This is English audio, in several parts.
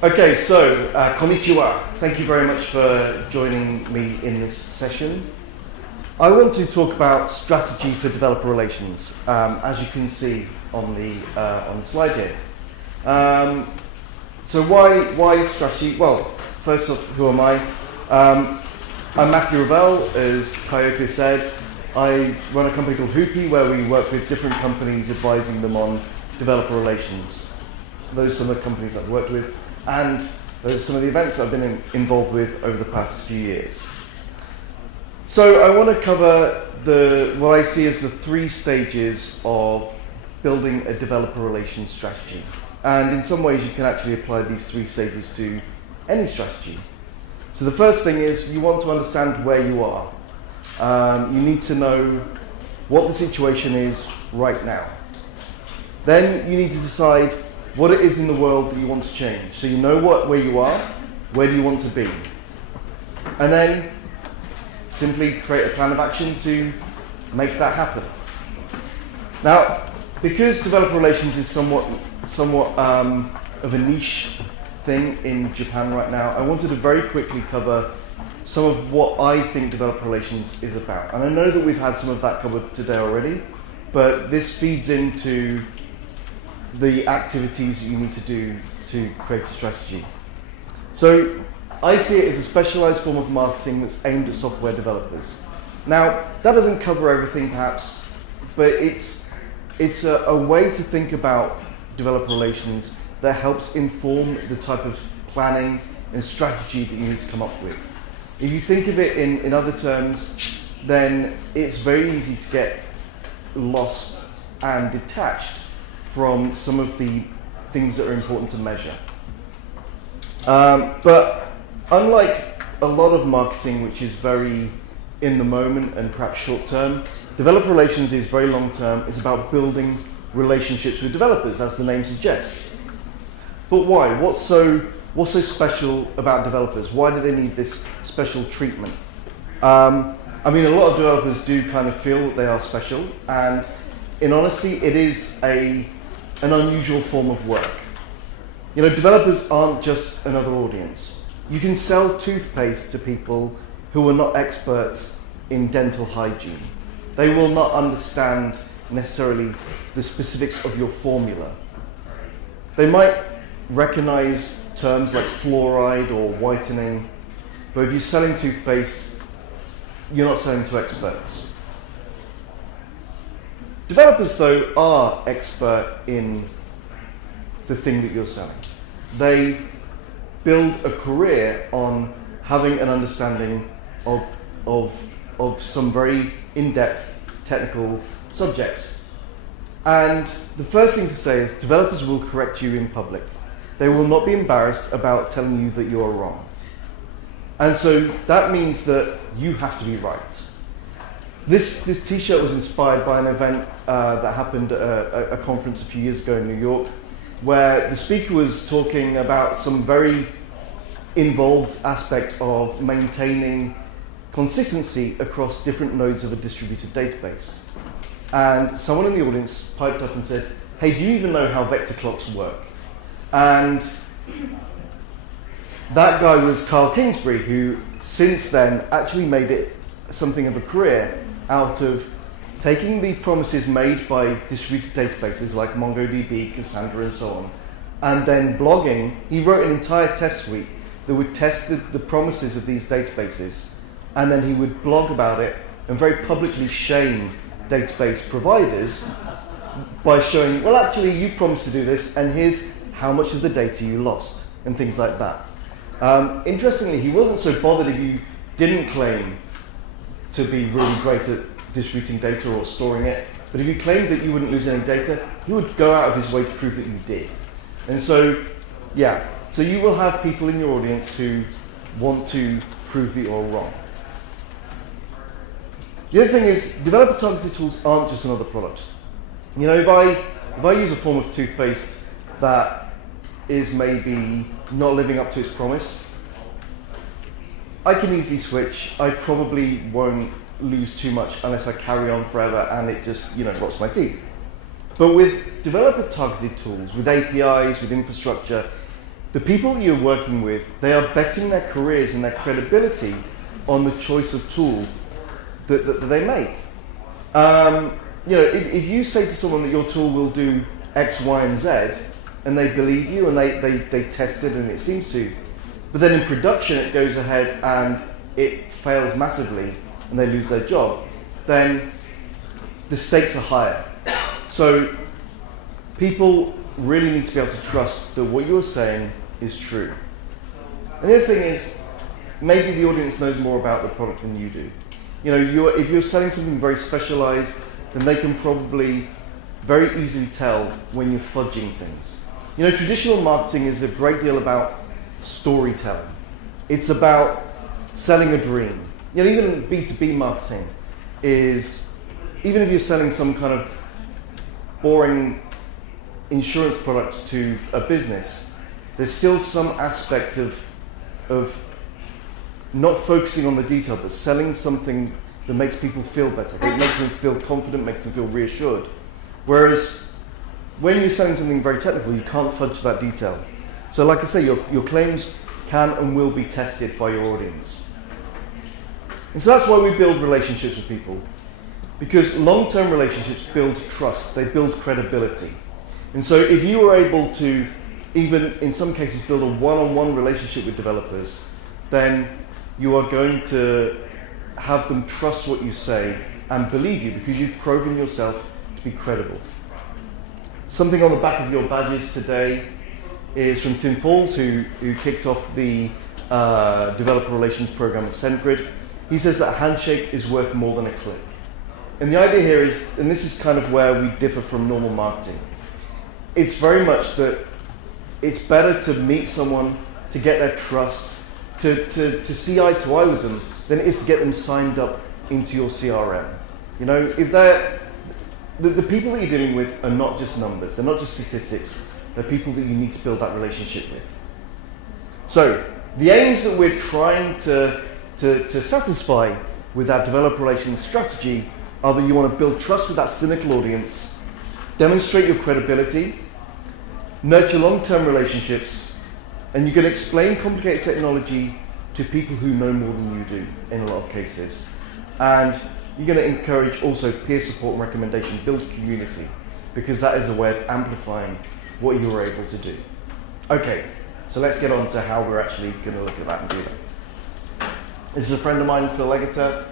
Okay, so konnichiwa. Thank you very much for joining me in this session. I want to talk about strategy for developer relations, as you can see on the slide here. So why strategy? Well, first off, who am I? I'm Matthew Revell, as Kayoko said. I run a company called Hoopy, where we work with different companies, advising them on developer relations. Those are some of the companies I've worked with, and those are some of the events I've been involved with over the past few years. So I want to cover what I see as the 3 stages of building a developer relations strategy. And in some ways you can actually apply these 3 stages to any strategy. So the first thing is you want to understand where you are. You need to know what the situation is right now. Then you need to decide what it is in the world that you want to change. So you know where you are, where do you want to be. And then simply create a plan of action to make that happen. Now, because developer relations is somewhat of a niche thing in Japan right now, I wanted to very quickly cover some of what I think developer relations is about. And I know that we've had some of that covered today already, but this feeds into the activities you need to do to create a strategy. So I see it as a specialized form of marketing that's aimed at software developers. Now, that doesn't cover everything perhaps, but it's a way to think about developer relations that helps inform the type of planning and strategy that you need to come up with. If you think of it in other terms, then it's very easy to get lost and detached from some of the things that are important to measure. But unlike a lot of marketing, which is very in the moment and perhaps short term, developer relations is very long term. It's about building relationships with developers, as the name suggests. But why? What's so special about developers? Why do they need this special treatment? I mean, a lot of developers do kind of feel that they are special, and in honesty, it is an unusual form of work. You know, developers aren't just another audience. You can sell toothpaste to people who are not experts in dental hygiene. They will not understand necessarily the specifics of your formula. They might recognize terms like fluoride or whitening, but if you're selling toothpaste, you're not selling to experts. Developers, though, are expert in the thing that you're selling. They build a career on having an understanding of some very in-depth technical subjects. And the first thing to say is developers will correct you in public. They will not be embarrassed about telling you that you're wrong. And so that means that you have to be right. This t-shirt was inspired by an event that happened at a conference a few years ago in New York, where the speaker was talking about some very involved aspect of maintaining consistency across different nodes of a distributed database. And someone in the audience piped up and said, "Hey, do you even know how vector clocks work?" And that guy was Carl Kingsbury, who since then actually made it something of a career out of taking the promises made by distributed databases like MongoDB, Cassandra, and so on, and then blogging. He wrote an entire test suite that would test the promises of these databases, and then he would blog about it and very publicly shame database providers by showing, well, actually, you promised to do this, and here's how much of the data you lost, and things like that. Interestingly, he wasn't so bothered if you didn't claim to be really great at distributing data or storing it, but if you claimed that you wouldn't lose any data, he would go out of his way to prove that you did. And so, yeah, so you will have people in your audience who want to prove that you're wrong. The other thing is, developer targeted tools aren't just another product. You know, if I use a form of toothpaste that is maybe not living up to its promise, I can easily switch. I probably won't lose too much unless I carry on forever and it just, rots my teeth. But with developer targeted tools, with APIs, with infrastructure, the people you're working with, they are betting their careers and their credibility on the choice of tool that they make. If you say to someone that your tool will do X, Y, and Z, and they believe you and they test it and it seems to, but then in production it goes ahead and it fails massively and they lose their job, then the stakes are higher. So people really need to be able to trust that what you're saying is true. And the other thing is, maybe the audience knows more about the product than you do. If you're selling something very specialized, then they can probably very easily tell when you're fudging things. Traditional marketing is a great deal about storytelling. It's about selling a dream. Even B2B marketing is, even if you're selling some kind of boring insurance product to a business, there's still some aspect of not focusing on the detail, but selling something that makes people feel better. It makes them feel confident, makes them feel reassured. Whereas when you're selling something very technical, you can't fudge that detail. So like I say, your claims can and will be tested by your audience. And so that's why we build relationships with people. Because long-term relationships build trust, they build credibility. And so if you are able to, even in some cases, build a one-on-one relationship with developers, then you are going to have them trust what you say and believe you because you've proven yourself to be credible. Something on the back of your badges today is from Tim Falls, who kicked off the developer relations program at SendGrid. He says that a handshake is worth more than a click. And the idea here is, and this is kind of where we differ from normal marketing, it's very much that it's better to meet someone, to get their trust, to see eye to eye with them, than it is to get them signed up into your CRM. If they're, the people that you're dealing with are not just numbers, they're not just statistics, they're people that you need to build that relationship with. So, the aims that we're trying to satisfy with our developer relations strategy are that you want to build trust with that cynical audience, demonstrate your credibility, nurture long-term relationships, and you can explain complicated technology to people who know more than you do in a lot of cases. And you're going to encourage also peer support and recommendation, build community, because that is a way of amplifying what you're able to do. Okay, so let's get on to how we're actually going to look at that and do that. This is a friend of mine, Phil Eggerter.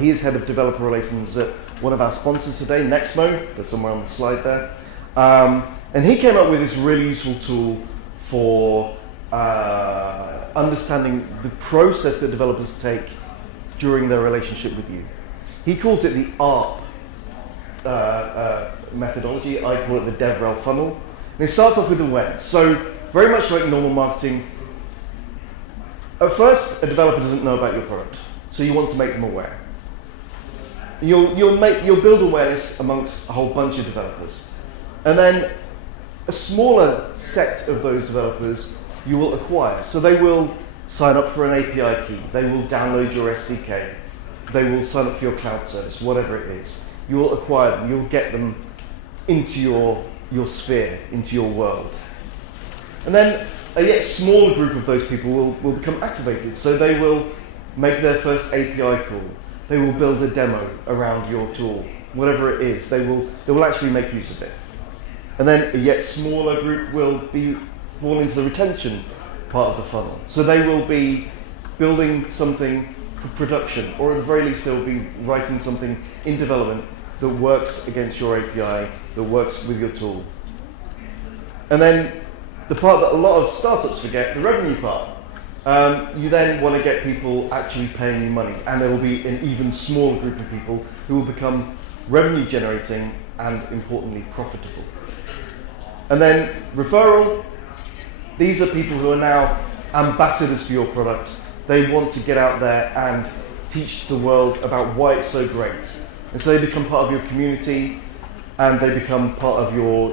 He is head of developer relations at one of our sponsors today, Nexmo. That's somewhere on the slide there. And he came up with this really useful tool for understanding the process that developers take during their relationship with you. He calls it the ARP methodology. I call it the DevRel funnel. And it starts off with awareness. So very much like normal marketing, at first a developer doesn't know about your product, so you want to make them aware. You'll build awareness amongst a whole bunch of developers, and then a smaller set of those developers you will acquire. So they will sign up for an API key, they will download your SDK, they will sign up for your cloud service, whatever it is. You will acquire them, you'll get them into your sphere, into your world. And then a yet smaller group of those people will become activated. So they will make their first API call, they will build a demo around your tool, whatever it is, they will actually make use of it. And then a yet smaller group will fall into the retention part of the funnel. So they will be building something for production, or at the very least they'll be writing something in development that works against your API, that works with your tool. And then the part that a lot of startups forget, the revenue part. You then want to get people actually paying you money, and there will be an even smaller group of people who will become revenue generating and importantly profitable. And then referral, these are people who are now ambassadors for your product. They want to get out there and teach the world about why it's so great. And so they become part of your community, and they become part of your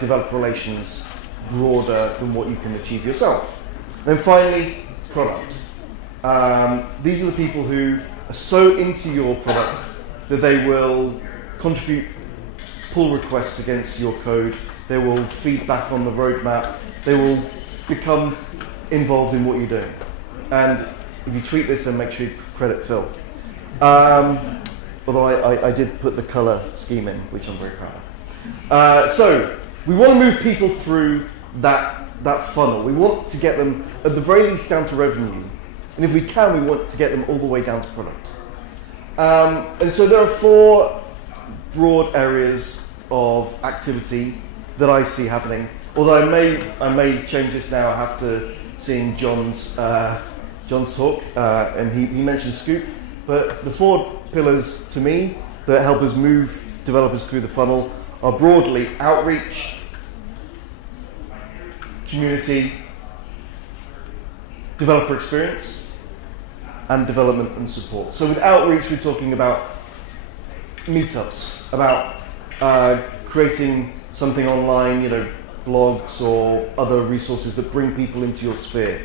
developer relations broader than what you can achieve yourself. Then finally, product. These are the people who are so into your product that they will contribute pull requests against your code They will feed back on the roadmap. They will become involved in what you're doing. And if you tweet this, then make sure you credit Phil. Although I did put the color scheme in, which I'm very proud of. So we want to move people through that funnel. We want to get them, at the very least, down to revenue. And if we can, we want to get them all the way down to product. And so there are 4 broad areas of activity that I see happening. Although I may change this now after seeing John's talk, and he mentioned Scoop. But the 4 pillars to me that help us move developers through the funnel are broadly outreach, community, developer experience, and development and support. So with outreach, we're talking about meetups, about creating something online, blogs or other resources that bring people into your sphere.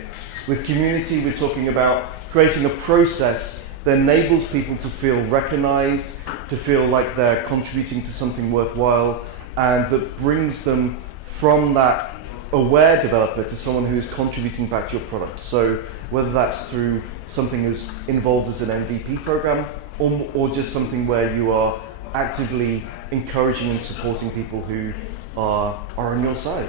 With community, we're talking about creating a process that enables people to feel recognized, to feel like they're contributing to something worthwhile, and that brings them from that aware developer to someone who is contributing back to your product. So whether that's through something as involved as an MVP program, or just something where you are actively encouraging and supporting people who are on your side.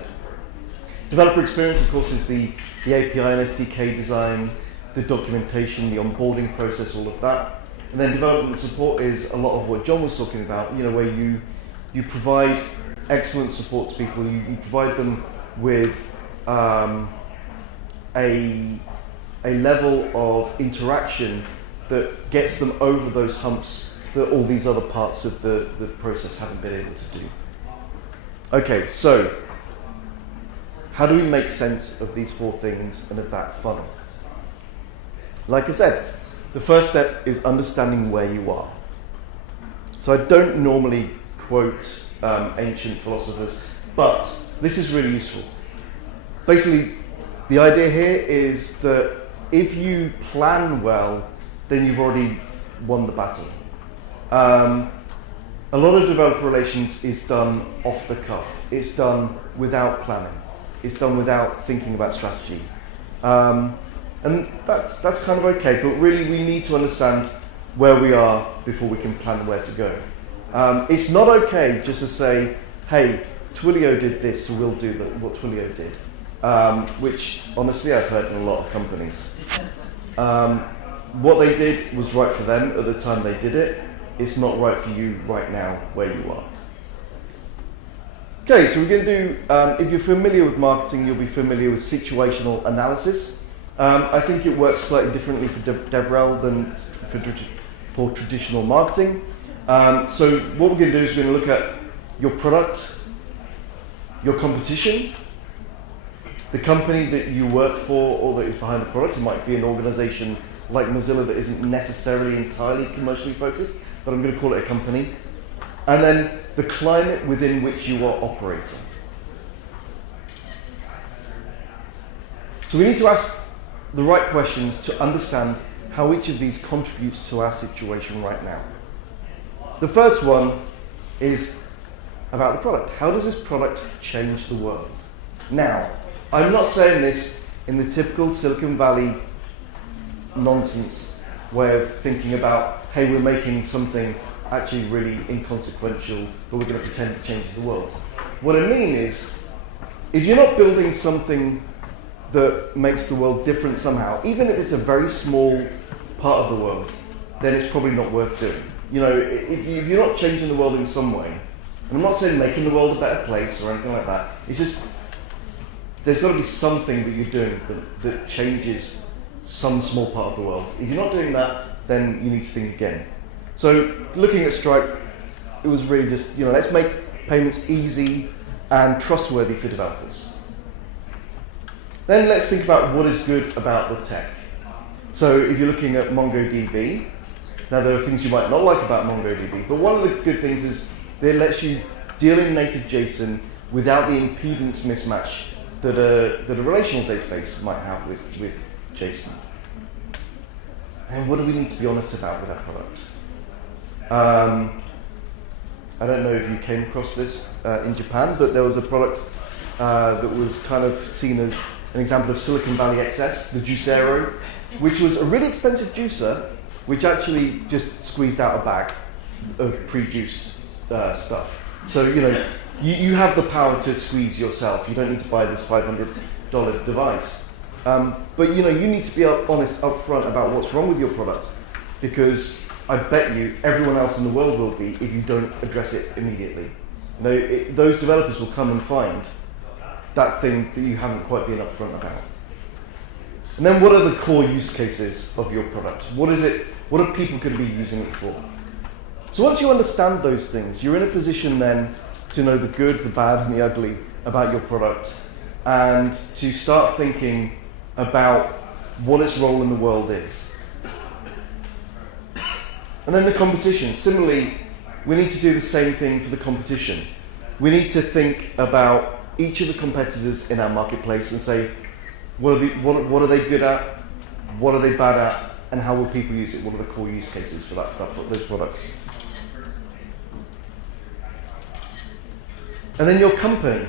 Developer experience, of course, is the API and SDK design, the documentation, the onboarding process, all of that. And then development support is a lot of what John was talking about, where you provide excellent support to people, you provide them with a level of interaction that gets them over those humps that all these other parts of the process haven't been able to do. Okay, so how do we make sense of these 4 things and of that funnel? Like I said, the first step is understanding where you are. So I don't normally quote ancient philosophers, but this is really useful. Basically, the idea here is that if you plan well, then you've already won the battle. A lot of developer relations is done off the cuff. It's done without planning. It's done without thinking about strategy. And that's kind of okay, but really we need to understand where we are before we can plan where to go. It's not okay just to say, hey, Twilio did this, so we'll do what Twilio did, which honestly I've heard in a lot of companies. What they did was right for them at the time they did it. It's not right for you right now where you are. Okay, so we're going to do, if you're familiar with marketing, you'll be familiar with situational analysis. I think it works slightly differently for DevRel than for traditional marketing. So what we're going to do is we're going to look at your product, your competition, the company that you work for or that is behind the product. It might be an organization like Mozilla that isn't necessarily entirely commercially focused, but I'm going to call it a company. And then the climate within which you are operating. So we need to ask the right questions to understand how each of these contributes to our situation right now. The first one is about the product. How does this product change the world? Now, I'm not saying this in the typical Silicon Valley nonsense way of thinking about, hey, we're making something actually really inconsequential, but we're going to pretend it changes the world. What I mean is, if you're not building something that makes the world different somehow, even if it's a very small part of the world, then it's probably not worth doing. If you're not changing the world in some way, and I'm not saying making the world a better place or anything like that, it's just, there's got to be something that you're doing that changes some small part of the world. If you're not doing that, then you need to think again. So looking at Stripe, it was really just, let's make payments easy and trustworthy for developers. Then let's think about what is good about the tech. So if you're looking at MongoDB, now there are things you might not like about MongoDB, but one of the good things is that it lets you deal in native JSON without the impedance mismatch that a relational database might have with JSON. And what do we need to be honest about with that product? I don't know if you came across this in Japan, but there was a product that was kind of seen as an example of Silicon Valley XS, the Juicero, which was a really expensive juicer, which actually just squeezed out a bag of pre-juiced stuff. So, you have the power to squeeze yourself. You don't need to buy this $500 device. But, you need to be honest up front about what's wrong with your product, because I bet you everyone else in the world will be if you don't address it immediately. Those developers will come and find that thing that you haven't quite been upfront about. And then what are the core use cases of your product? What are people going to be using it for? So once you understand those things, you're in a position then to know the good, the bad, and the ugly about your product, and to start thinking about what its role in the world is. And then the competition. Similarly, we need to do the same thing for the competition. We need to think about each of the competitors in our marketplace and say, what are they good at, what are they bad at, and how will people use it? What are the core use cases for those products? And then your company.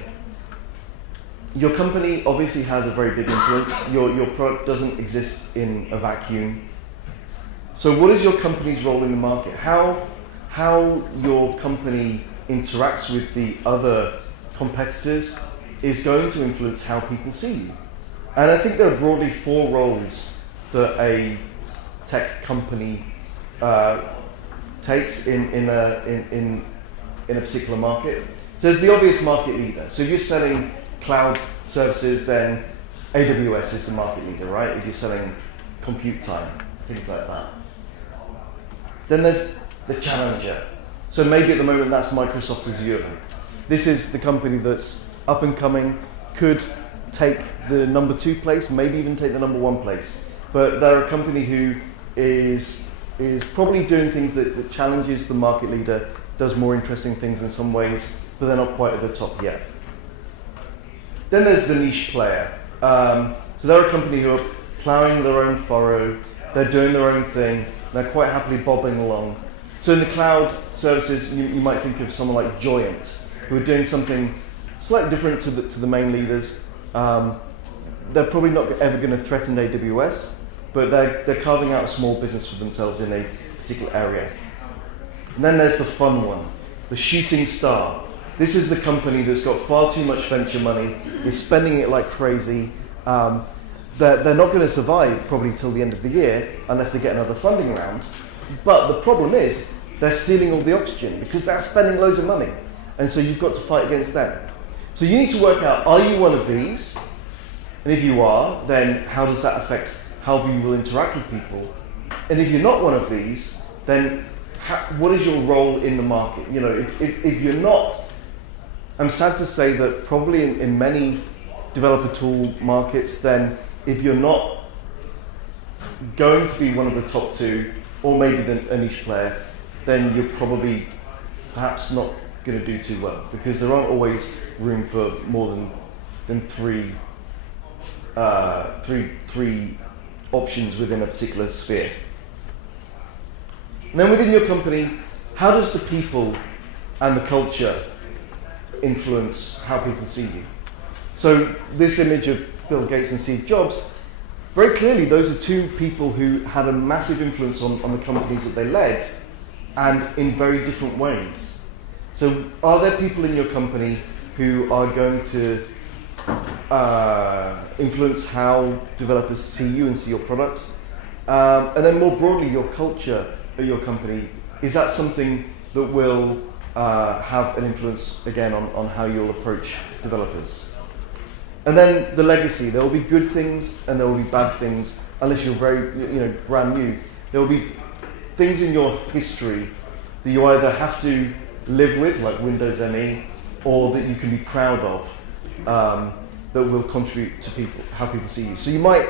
Your company obviously has a very big influence. Your product doesn't exist in a vacuum. So what is your company's role in the market? How your company interacts with the other competitors is going to influence how people see you. And I think there are broadly 4 roles that a tech company takes in a particular market. So there's the obvious market leader. So if you're selling cloud services, then AWS is the market leader, right? If you're selling compute time, things like that. Then there's the challenger. So maybe at the moment that's Microsoft Azure. This is the company that's up and coming, could take the number 2 place, maybe even take the number 1 place. But they're a company who is probably doing things that challenges the market leader, does more interesting things in some ways, but they're not quite at the top yet. Then there's the niche player. So they're a company who are ploughing their own furrow, they're doing their own thing, they're quite happily bobbing along. So in the cloud services, you might think of someone like Joyent, who are doing something slightly different to the main leaders. They're probably not ever going to threaten AWS, but they're carving out a small business for themselves in a particular area. And then there's the fun one, the shooting star. This is the company that's got far too much venture money, is spending it like crazy. They're not going to survive probably till the end of the year unless they get another funding round. But the problem is they're stealing all the oxygen because they're spending loads of money. And so you've got to fight against them. So you need to work out, are you one of these? And if you are, then how does that affect how you will interact with people? And if you're not one of these, then what is your role in the market? If you're not, I'm sad to say that probably in many developer tool markets, then if you're not going to be one of the top 2, or maybe a niche player, then you're probably perhaps not going to do too well, because there aren't always room for more than three options within a particular sphere. And then within your company, how does the people and the culture influence how people see you? So this image of Bill Gates and Steve Jobs, very clearly those are 2 people who had a massive influence on the companies that they led, and in very different ways. So are there people in your company who are going to influence how developers see you and see your products? And then more broadly, your culture at your company, is that something that will have an influence again on how you'll approach developers? And then the legacy. There will be good things and there will be bad things, unless you're very brand new. There will be things in your history that you either have to live with, like Windows ME, or that you can be proud of, that will contribute to how people see you. So you might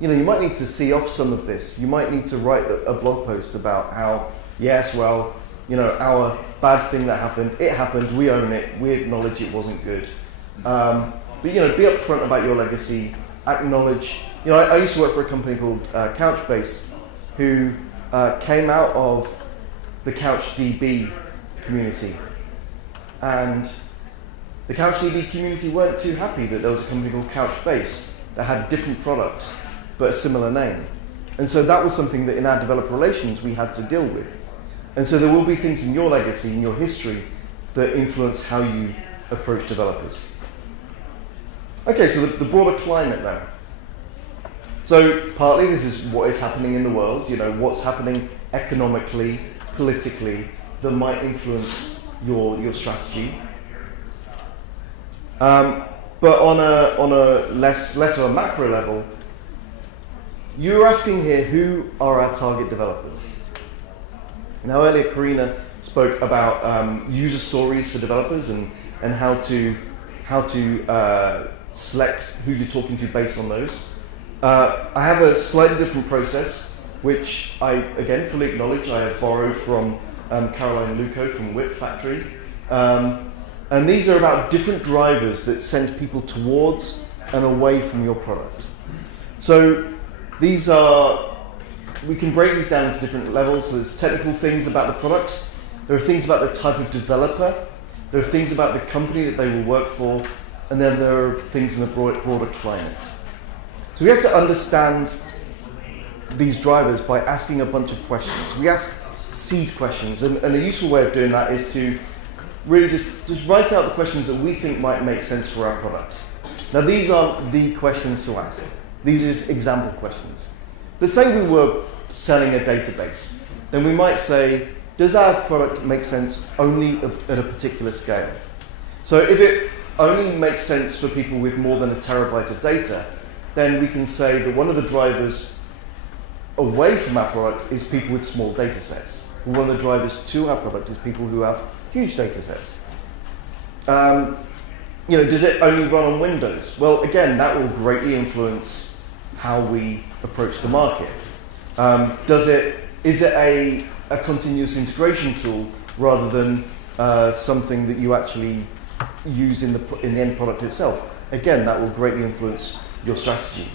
need to see off some of this. You might need to write a blog post about how, yes, well, our bad thing that happened, it happened, we own it, we acknowledge it wasn't good. But be upfront about your legacy, acknowledge, I used to work for a company called Couchbase, who came out of the CouchDB community. And the CouchDB community weren't too happy that there was a company called Couchbase that had a different product, but a similar name. And so that was something that in our developer relations we had to deal with. And so there will be things in your legacy, in your history, that influence how you approach developers. Okay, so the broader climate now. So partly this is what is happening in the world, what's happening economically, politically, that might influence your strategy. But on a less of a macro level, you're asking here, who are our target developers? Now earlier Karina spoke about user stories for developers and how to select who you're talking to based on those. I have a slightly different process, which I, again, fully acknowledge I have borrowed from Caroline Luco from Whip Factory. And these are about different drivers that send people towards and away from your product. So these are, we can break these down into different levels. So there's technical things about the product. There are things about the type of developer. There are things about the company that they will work for. And then there are things in the broader climate. So we have to understand these drivers by asking a bunch of questions. We ask seed questions. And a useful way of doing that is to really just write out the questions that we think might make sense for our product. Now these aren't the questions to ask. These are just example questions. But say we were selling a database, then we might say, does our product make sense only at a particular scale? So if it only makes sense for people with more than a terabyte of data, then we can say that one of the drivers away from our product is people with small data sets. And one of the drivers to our product is people who have huge data sets. Does it only run on Windows? Well, again, that will greatly influence how we approach the market. Is it a continuous integration tool rather than something that you actually use in the end product itself? Again, that will greatly influence your strategy.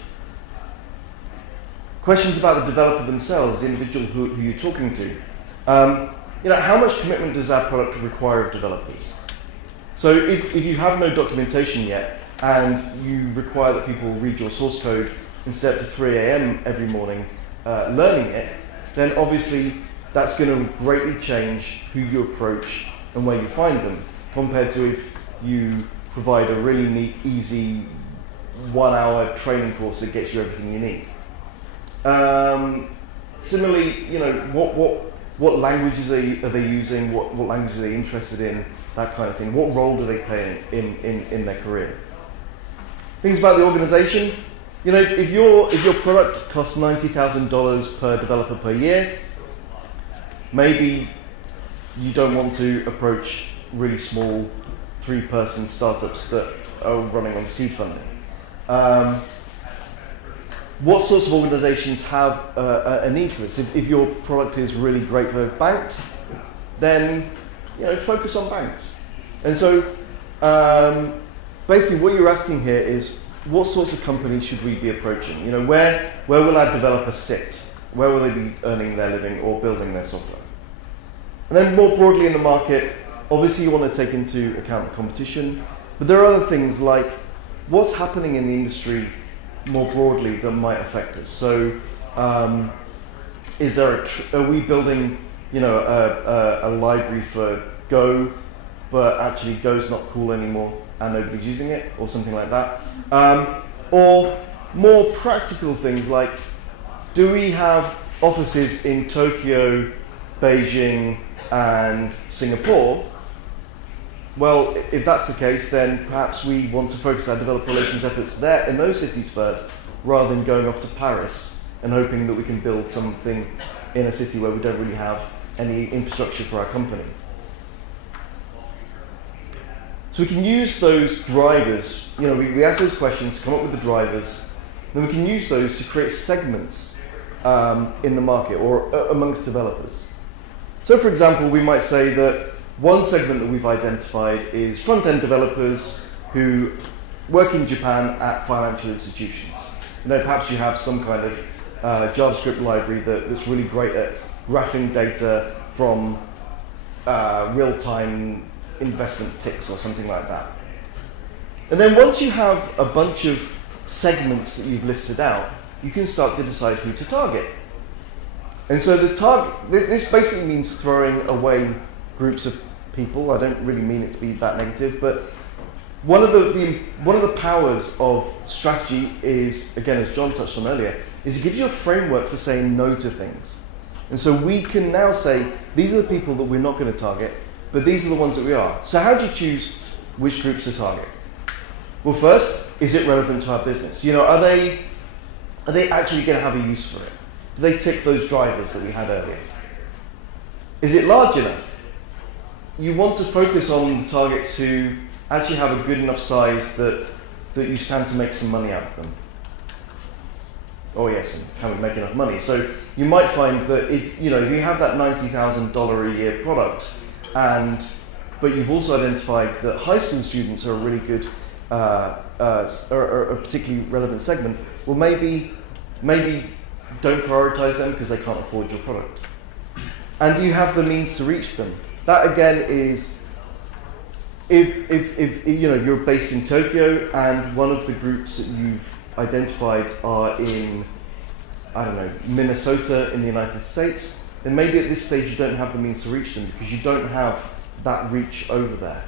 Questions about the developer themselves, the individual who you're talking to. How much commitment does our product require of developers? So if you have no documentation yet and you require that people read your source code and stay up to 3 a.m. every morning learning it, then obviously that's going to greatly change who you approach and where you find them, compared to if you provide a really neat, easy 1-hour training course that gets you everything you need. Similarly, what languages are they using? What languages are they interested in? That kind of thing. What role do they play in their career? Things about the organization. If your product costs $90,000 per developer per year, maybe you don't want to approach really small 3-person startups that are running on seed funding. What sorts of organizations have a need for this? If your product is really great for banks, then focus on banks. And so basically what you're asking here is, what sorts of companies should we be approaching? Where will our developers sit? Where will they be earning their living or building their software? And then more broadly in the market, obviously you want to take into account the competition, but there are other things like what's happening in the industry more broadly that might affect us. So are we building a library for Go, but actually Go's not cool anymore and nobody's using it, or something like that? Or more practical things like, do we have offices in Tokyo, Beijing, and Singapore? Well, if that's the case, then perhaps we want to focus our developer relations efforts there in those cities first, rather than going off to Paris and hoping that we can build something in a city where we don't really have any infrastructure for our company. So we can use those drivers, we ask those questions, come up with the drivers, then we can use those to create segments in the market or amongst developers. So for example, we might say that one segment that we've identified is front-end developers who work in Japan at financial institutions. Perhaps you have some kind of JavaScript library that's really great at graphing data from real-time investment ticks or something like that. And then once you have a bunch of segments that you've listed out, you can start to decide who to target. And so this basically means throwing away groups of people. I don't really mean it to be that negative, but one of the powers of strategy is, again, as John touched on earlier, is it gives you a framework for saying no to things. And so we can now say, these are the people that we're not going to target, but these are the ones that we are. So how do you choose which groups to target? Well, first, is it relevant to our business? Are they actually going to have a use for it? Do they tick those drivers that we had earlier? Is it large enough? You want to focus on targets who actually have a good enough size that you stand to make some money out of them. Oh yes, and haven't made enough money. So you might find that if you have that $90,000 a year product, but you've also identified that high school students are a really good, are a particularly relevant segment. Well, maybe don't prioritize them because they can't afford your product. And you have the means to reach them. That again is if you're based in Tokyo and one of the groups that you've identified are in, I don't know, Minnesota in the United States, then maybe at this stage you don't have the means to reach them because you don't have that reach over there.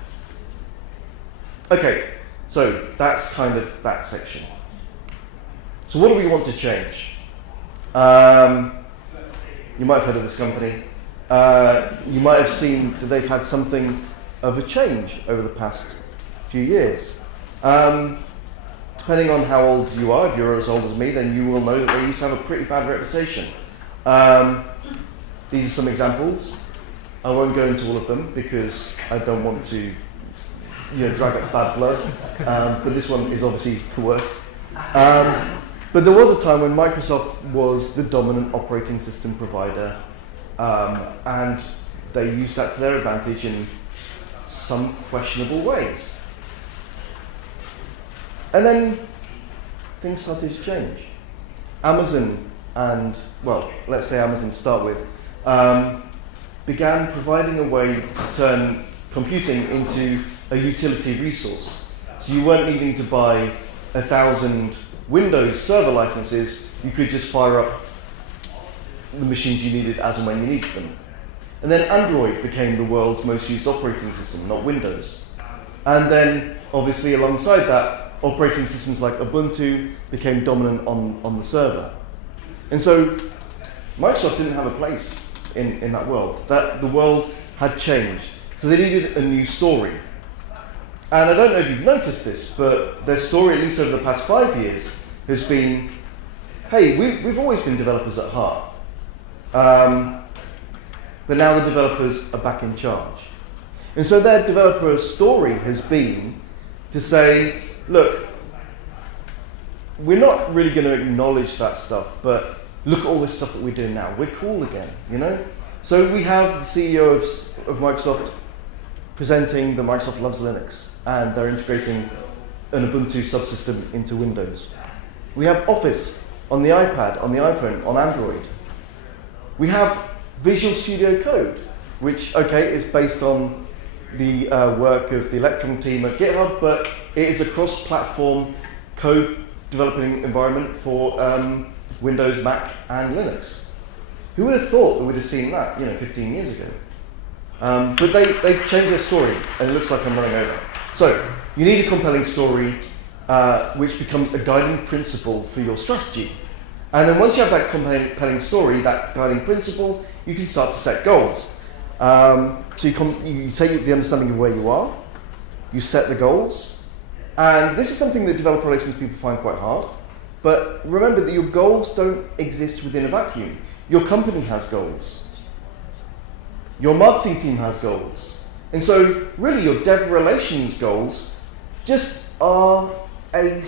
Okay, so that's kind of that section. So what do we want to change? You might have heard of this company. You might have seen that they've had something of a change over the past few years. Depending on how old you are, if you're as old as me, then you will know that they used to have a pretty bad reputation. These are some examples. I won't go into all of them because I don't want to drag up bad blood, but this one is obviously the worst. But there was a time when Microsoft was the dominant operating system provider, and they used that to their advantage in some questionable ways. And then things started to change. Amazon let's say Amazon to start with, began providing a way to turn computing into a utility resource. So you weren't needing to buy 1,000 Windows server licenses, you could just fire up the machines you needed as and when you needed them. And then Android became the world's most used operating system, not Windows. And then, obviously, alongside that, operating systems like Ubuntu became dominant on the server. And so, Microsoft didn't have a place in that world. The world had changed. So they needed a new story. And I don't know if you've noticed this, but their story, at least over the past 5 years, has been, hey, we've always been developers at heart. But now the developers are back in charge. And so their developer story has been to say, look, we're not really going to acknowledge that stuff, but look at all this stuff that we're doing now. We're cool again, So we have the CEO of Microsoft presenting that Microsoft loves Linux, and they're integrating an Ubuntu subsystem into Windows. We have Office on the iPad, on the iPhone, on Android. We have Visual Studio Code, which, is based on the work of the Electron team at GitHub, but it is a cross-platform code developing environment for Windows, Mac, and Linux. Who would have thought that we'd have seen that, 15 years ago? But they've changed their story, and it looks like I'm running over. So, you need a compelling story, which becomes a guiding principle for your strategy. And then once you have that compelling story, that guiding principle, you can start to set goals. So you take the understanding of where you are, you set the goals, and this is something that developer relations people find quite hard. But remember that your goals don't exist within a vacuum. Your company has goals. Your marketing team has goals. And so really your dev relations goals just are they're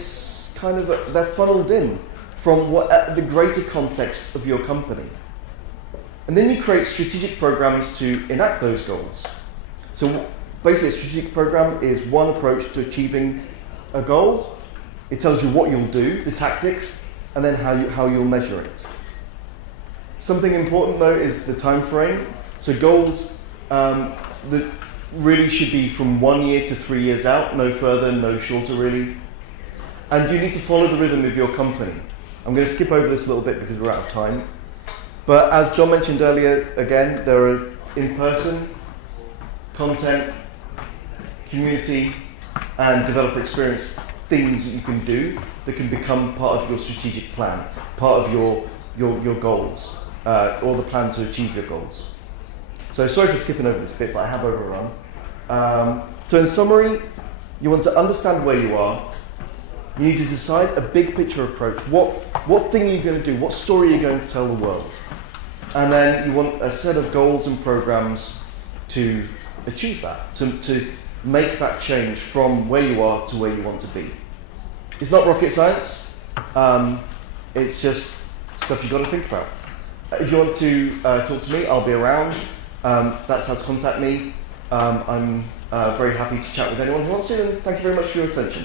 funneled in from the greater context of your company. And then you create strategic programs to enact those goals. So basically a strategic program is one approach to achieving a goal. It tells you what you'll do, the tactics, and then how you'll measure it. Something important though is the time frame. So goals, really should be from 1 year to 3 years out, no further, no shorter really. And you need to follow the rhythm of your company. I'm going to skip over this a little bit because we're out of time. But as John mentioned earlier, again, there are in-person, content, community, and developer experience things that you can do that can become part of your strategic plan, part of your goals, or the plan to achieve your goals. So sorry for skipping over this bit, but I have overrun. So in summary, you want to understand where you are. You need to decide a big picture approach. What thing are you going to do? What story are you going to tell the world? And then you want a set of goals and programs to achieve that, to make that change from where you are to where you want to be. It's not rocket science. It's just stuff you've got to think about. If you want to talk to me, I'll be around. That's how to contact me. I'm very happy to chat with anyone who wants to, and thank you very much for your attention.